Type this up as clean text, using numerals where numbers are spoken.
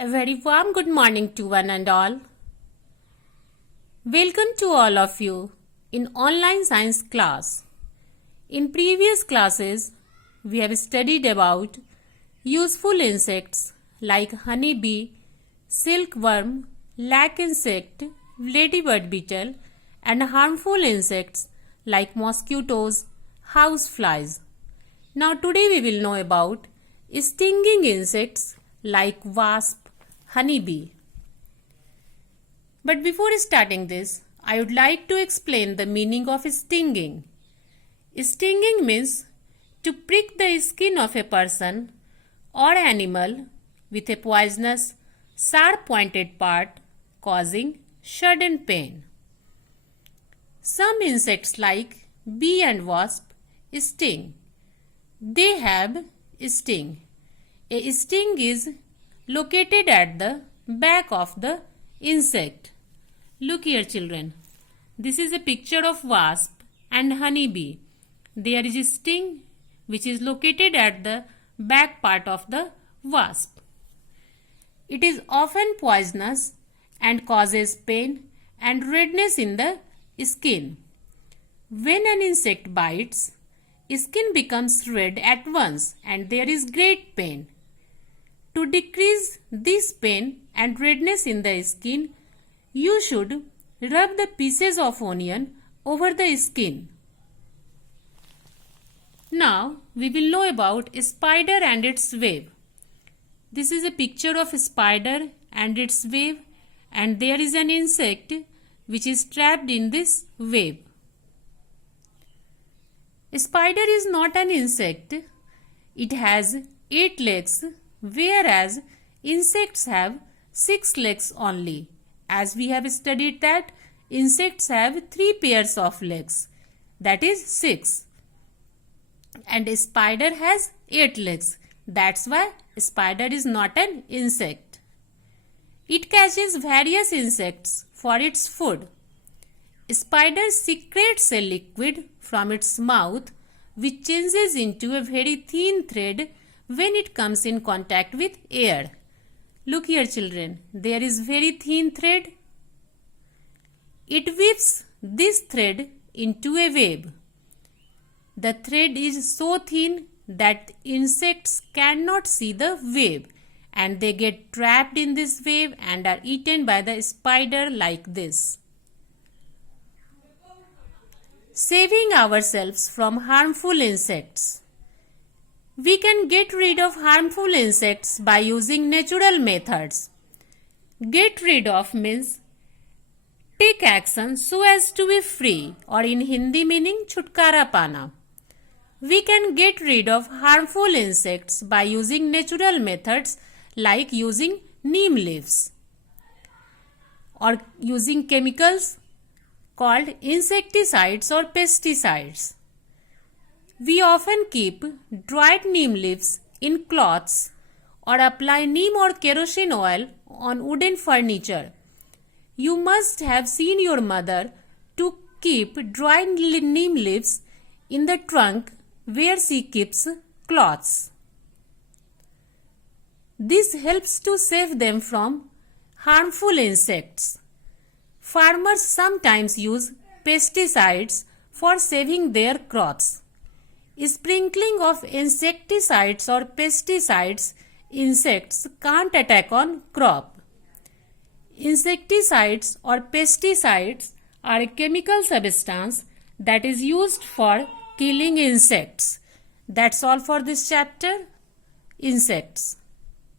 A very warm good morning to one and all. Welcome to all of you in online science class. In previous classes, we have studied about useful insects like honeybee, silkworm, lac insect, ladybird beetle, and harmful insects like mosquitoes, houseflies. Now today we will know about stinging insects like wasp, honeybee. But before starting this, I would like to explain the meaning of stinging. Stinging means to prick the skin of a person or animal with a poisonous, sharp-pointed part, causing sudden pain. Some insects like bee and wasp sting. They have sting. A sting is located at the back of the insect. Look here, children. This is a picture of wasp and honeybee. There is a sting which is located at the back part of the wasp. It is often poisonous and causes pain and redness in the skin. When an insect bites, skin becomes red at once and there is great pain. To decrease this pain and redness in the skin, you should rub the pieces of onion over the skin. Now we will know about a spider and its web. This is a picture of a spider and its web, and there is an insect which is trapped in this web. A spider is not an insect. It has 8 legs, whereas insects have 6 legs only. As we have studied that insects have 3 pairs of legs, that is 6. And a spider has 8 legs. That's why a spider is not an insect. It catches various insects for its food. A spider secretes a liquid from its mouth which changes into a very thin thread when it comes in contact with air. Look here, children. There is very thin thread. It weaves this thread into a web. The thread is so thin that insects cannot see the web, and they get trapped in this web and are eaten by the spider like this. Saving ourselves from harmful insects. We can get rid of harmful insects by using natural methods. Get rid of means take action so as to be free, or in Hindi meaning chutkara pana. We can get rid of harmful insects by using natural methods like using neem leaves or using chemicals called insecticides or pesticides. We often keep dried neem leaves in cloths or apply neem or kerosene oil on wooden furniture. You must have seen your mother to keep dried neem leaves in the trunk where she keeps cloths. This helps to save them from harmful insects. Farmers sometimes use pesticides for saving their crops. Sprinkling of insecticides or pesticides, insects can't attack on crop. Insecticides or pesticides are a chemical substance that is used for killing insects. That's all for this chapter, insects.